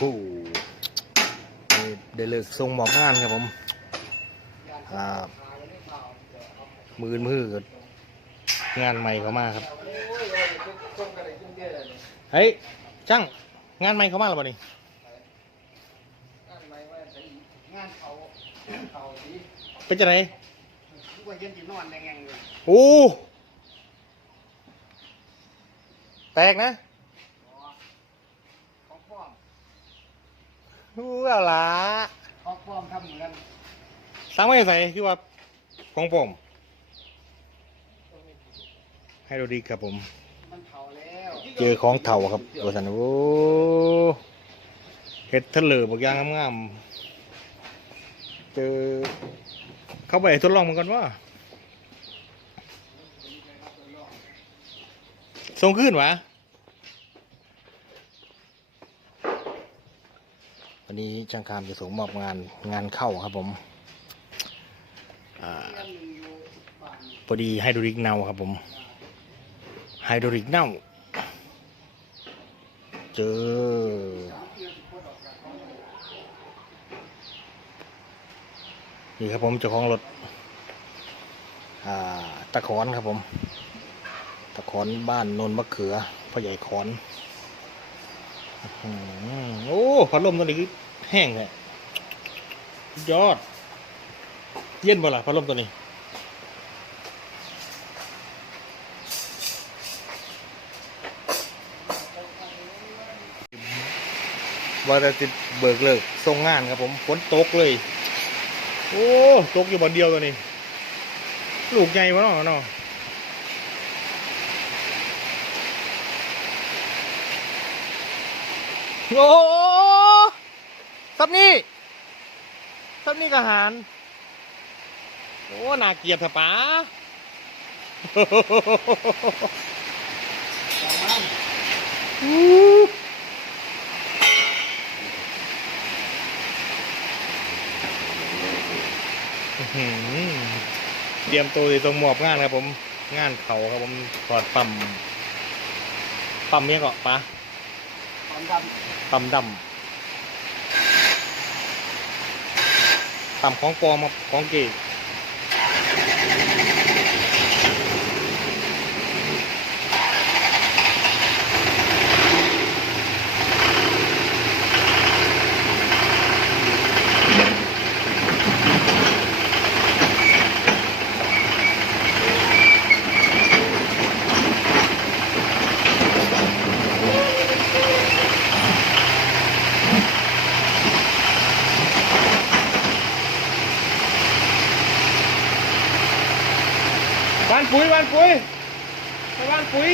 หนี่ได้เลิกส่งหมอบงานครับผมมือมือก็งานใหม่เขามาครับ เฮ้ยช่างงานใหม่เขามาแล้วป่ะนี่เป็นจะไหนทุกวันเย็นจีนอนแดงๆเลยโอ้ แตกนะ ของป้อม อู้เอาละของป้อมทำเหมือนสั่งไม่ใส่คือว่าของผมให้ดูดีครับผม มันเผาแล้วเจอของเถ่าครับโอสันโอ้เห็ดทะเลบางอย่างงามๆเจอเข้าไปทดลองมันก่อนว่าส่งขึ้นวะ วันนี้ช่างคามจะส่งมอบงานงานเข้าครับผมอพอดีไฮโดรลิกเน่าครับผมไฮโดรลิกเน่าเจอนี่ครับผมเจ้าของรถตะขอนครับผม ตะขอนบ้านนนมะเขือพ่อใหญ่ขอน โอ้พัดลมตัวนี้คือแห้งเลยยอด เย็นบ่ล่ะพัดลมตัวนี้ว่าจะติดเบิกเลิกส่งงานครับผมฝนตกเลย โอ้ ตกอยู่บนเดียวตัวนี้ ลูกใหญ่วะเนาะเนาะ โอ้ซับนี่ซับนี่กระหาร โอ้นาเกลียดเถอะป๋าเตรียมตัวอยู่ตรงหมอบงานครับผม งานเขาครับผมถอดปั๊มปั๊มเนี้ยเกาะปะ ตำดปั๊มดำของปลอมครับของเก๋านปุ๋ยบ้านปุ๋ยไปบ้านปุ๋ย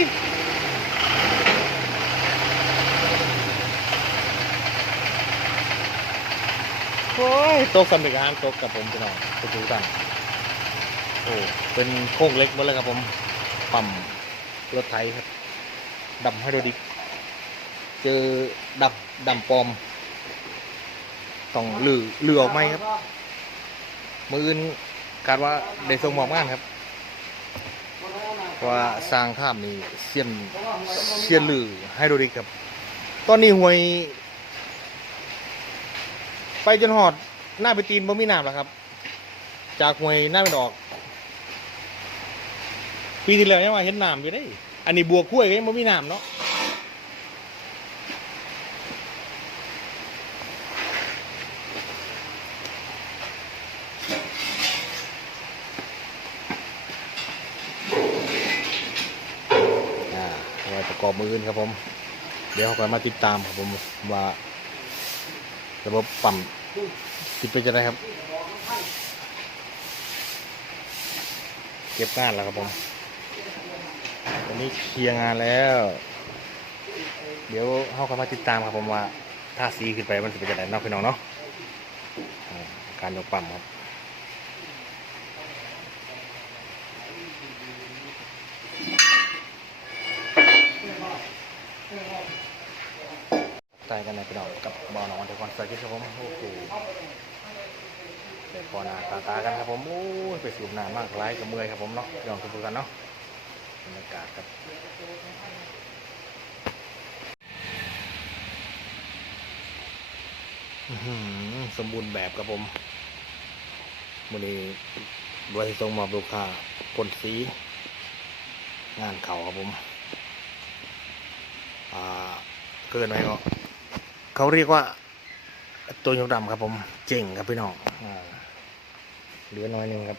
โอ้ยตกสำเร็จงานตกกับผมพี่น้องทุกทุกท่านโอ้เป็นโค้งเล็กหมดเลยครับผมปั๊มรถไถครับดำให้ดูดิเจอดับดำปลอมต้องลือลือออกไหมครับมืออื่นคาดว่าได้ส่งมอบงานครับ เพราะว่าสร้างถ้ำนี่เสียนเสียนลือไฮโดรลิกครับ ตอนนี้หวย ไปจนหอดหน้าไปตีนบ่มีน้ำแล้วครับ จากหวยหน้าไปดอก ปีที่แล้วยังว่าเห็นน้ำอยู่ได้ อันนี้บัวกล้วยก็ยังบ่มีน้ำเนาะ อ่าไว้ประก อบมืออื่นครับผม เดี๋ยวเขาก็มาติดตามครับผมว่าระบบปั๊มสิเป็นจะไงครับ เก็บงานแล้วครับผมตอนนี้เคลียร์งานแล้ว เดี๋ยวเขาก็มาติดตามครับผมว่าถ้าสีขึ้นไปมันจะเป็นจะไงเนาะพี่น้องเนาะการยกปั๊มครับ ใจกันในพี่น้องกับบอลนอนเดี๋ยวก่อนใส่ที่ครับผมโอ้โหเดี๋ยวพอหน้าตาตากันครับผมโอ้ยไปสูบน้ำมากไร้กับเมื่อยครับผมเนาะยอมทุกกันเนาะบรรยากาศครับสมบูรณ์แบบครับผมวันนี้บริษัทส่งมอบลูกค้าพ่นสี งานเข่าครับผม เกินไหมก็เขาเรียกว่า ตัวยกดำครับผม เจ๋งครับพี่น้องอเหลือน้อยนึงครับ